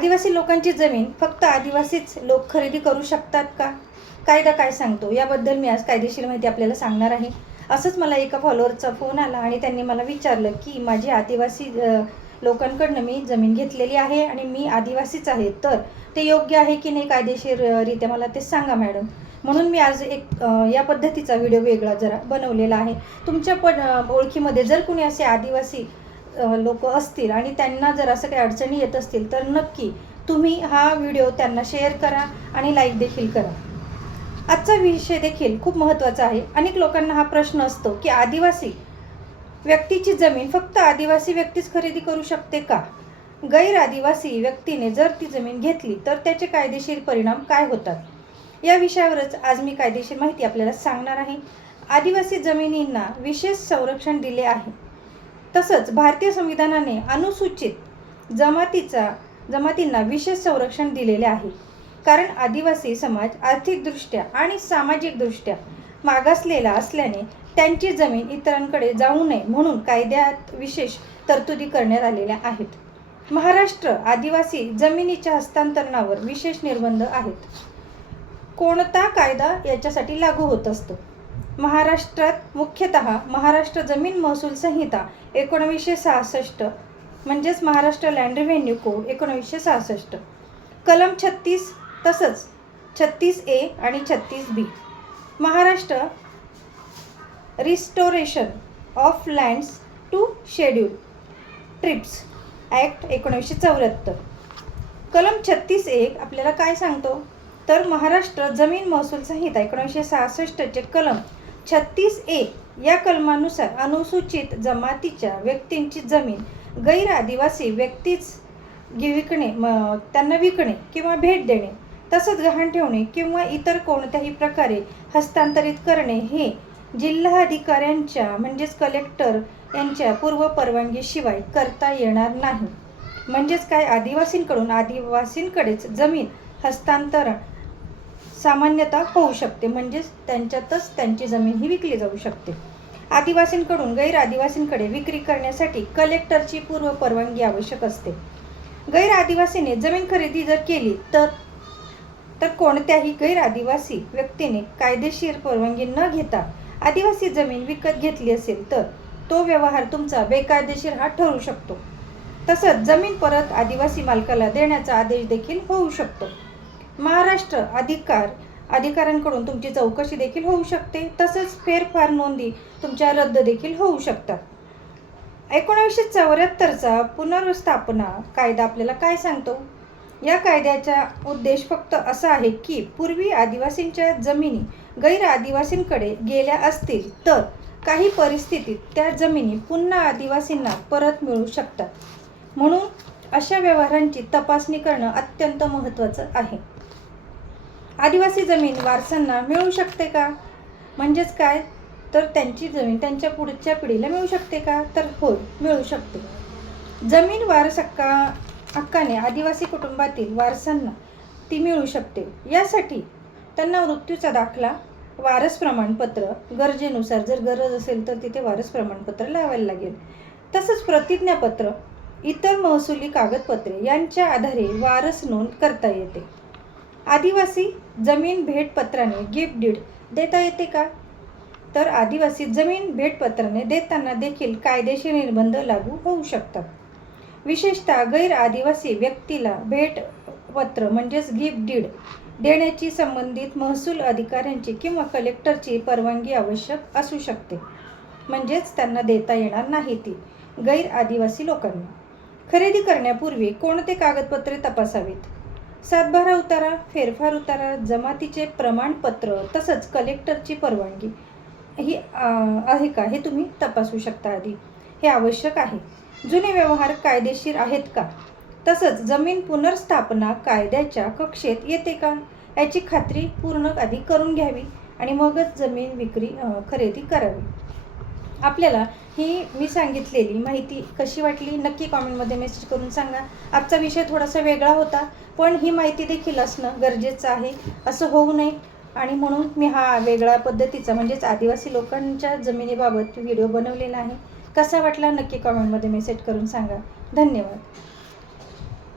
आदिवासी लोकांची जमीन फक्त आदिवासीच लोक खरेदी करू शकतात का? कायदा काय सांगतो याबद्दल मी आज कायदेशीर माहिती आपल्याला सांगणार आहे. असंच मला एका फॉलोअरचा फोन आला आणि त्यांनी मला विचारलं की माझी आदिवासी लोकांकडनं मी जमीन घेतलेली आहे आणि मी आदिवासीच आहे, तर ते योग्य आहे की नाही कायदेशीररित्या मला ते सांगा मॅडम. म्हणून मी आज एक या पद्धतीचा व्हिडिओ वेगळा जरा बनवलेला आहे. तुमच्या ओळखीमध्ये जर कोणी असे आदिवासी लोक असतील आणि त्यांना जर असं काही अडचणी येत असतील तर नक्की तुम्ही हा व्हिडिओ त्यांना शेअर करा आणि लाईक देखील करा. आजचा विषय देखील खूप महत्त्वाचा आहे. अनेक लोकांना हा प्रश्न असतो की आदिवासी व्यक्तीची जमीन फक्त आदिवासी व्यक्तीच खरेदी करू शकते का? गैर आदिवासी व्यक्तीने जर ती जमीन घेतली तर त्याचे कायदेशीर परिणाम काय होतात, या विषयावरच आज मी कायदेशीर माहिती आपल्याला सांगणार आहे. आदिवासी जमिनींना विशेष संरक्षण दिले आहे. तसंच भारतीय संविधानाने अनुसूचित जमातींना विशेष संरक्षण दिलेले आहे. कारण आदिवासी समाज आर्थिकदृष्ट्या आणि सामाजिकदृष्ट्या मागासलेला असल्याने त्यांची जमीन इतरांकडे जाऊ नये म्हणून कायद्यात विशेष तरतुदी करण्यात आलेल्या आहेत. महाराष्ट्र आदिवासी जमिनीच्या हस्तांतरणावर विशेष निर्बंध आहेत. कोणता कायदा याच्यासाठी लागू होत असतो? महाराष्ट्रात मुख्यतः महाराष्ट्र जमीन महसूल संहिता 1966 म्हणजेच महाराष्ट्र लँड रेव्हेन्यू कोड 1966, कलम 36 तसंच 36A आणि 36B, Maharashtra restoration of lands to schedule tribes act 1974. कलम 36A आपल्याला काय सांगतो तर महाराष्ट्र जमीन महसूल संहिता 1966चे कलम 36A या कलमानुसार अनुसूचित जमातीच्या व्यक्तींची जमीन गैर आदिवासी व्यक्तीच त्यांना विकणे किंवा भेट देणे, तसंच गहाण ठेवणे किंवा इतर कोणत्याही प्रकारे हस्तांतरित करणे हे जिल्हाधिकाऱ्यांच्या म्हणजेच कलेक्टर यांच्या पूर्व परवानगीशिवाय करता येणार नाही. म्हणजेच काय, आदिवासींकडून आदिवासींकडेच जमीन हस्तांतरण सामान्यतः होऊ शकते, म्हणजेच त्यांच्यातच त्यांची जमीन ही विकली जाऊ शकते. आदिवासींकडून गैर आदिवासींकडे विक्री करण्यासाठी कलेक्टरची पूर्व परवानगी आवश्यक असते. गैर आदिवासीने जमीन खरेदी जर केली तर कोणत्याही गैर आदिवासी व्यक्तीने कायदेशीर परवानगी न घेता आदिवासी जमीन विकत घेतली असेल तर तो व्यवहार तुमचा बेकायदेशीर हा ठरू शकतो. तसंच जमीन परत आदिवासी मालकाला देण्याचा आदेश देखील होऊ शकतो. महाराष्ट्र अधिकाऱ्यांकडून तुमची चौकशी देखील होऊ शकते. तसंच फेरफार नोंदी तुमच्या रद्द देखील होऊ शकतात. 1974चा पुनर्स्थापना कायदा आपल्याला काय सांगतो? या कायद्याचा उद्देश फक्त असा आहे की पूर्वी आदिवासींच्या जमिनी गैर आदिवासींकडे गेल्या असतील तर काही परिस्थितीत त्या जमिनी पुन्हा आदिवासींना परत मिळू शकतात. म्हणून अशा व्यवहारांची तपासणी करणं अत्यंत महत्त्वाचं आहे. आदिवासी जमीन वारसांना मिळू शकते का? म्हणजेच काय, तर त्यांची जमीन त्यांच्या पुढच्या पिढीला मिळू शकते का? तर होय, मिळू शकते. जमीन वारस हक्काने आदिवासी कुटुंबातील वारसांना ती मिळू शकते. यासाठी त्यांना मृत्यूचा दाखला, वारस प्रमाणपत्र, गरजेनुसार जर गरज असेल तर तिथे वारस प्रमाणपत्र लावायला लागेल. तसंच प्रतिज्ञापत्र, इतर महसुली कागदपत्रे यांच्या आधारे वारस नोंद करता येते. आदिवासी जमीन भेटपत्राने गिफ्ट डीड देता येते का? तर आदिवासी जमीन भेटपत्राने देताना देखील कायदेशीर निर्बंध लागू होऊ शकतात. विशेषतः गैर आदिवासी व्यक्तीला भेटपत्र म्हणजेच गिफ्ट डीड देण्याची संबंधित महसूल अधिकाऱ्यांची किंवा कलेक्टरची परवानगी आवश्यक असू शकते. म्हणजेच त्यांना देता येणार नाही ती गैर आदिवासी लोकांना. खरेदी करण्यापूर्वी कोणते कागदपत्रे तपासावीत? सातबारा उतारा, फेरफार उतारा, जमातीचे प्रमाणपत्र तसंच कलेक्टरची परवानगी ही आहे का हे तुम्ही तपासू शकता आधी. हे आवश्यक आहे. जुने व्यवहार कायदेशीर आहेत का? तसंच जमीन पुनर्स्थापना कायद्याच्या कक्षेत येते का याची खात्री पूर्ण आधी करून घ्यावी आणि मगच जमीन खरेदी करावी. आपल्याला ही मी सांगितलेली माहिती कशी वाटली नक्की कॉमेंटमध्ये मेसेज करून सांगा. आजचा विषय थोडासा वेगळा होता, पण ही माहिती देखील असणं गरजेचं आहे. असं होऊ नये आणि म्हणून मी हा वेगळ्या पद्धतीचा म्हणजेच आदिवासी लोकांच्या जमिनीबाबत व्हिडिओ बनवलेला आहे. कसा वाटला नक्की कॉमेंटमध्ये मेसेज करून सांगा. धन्यवाद.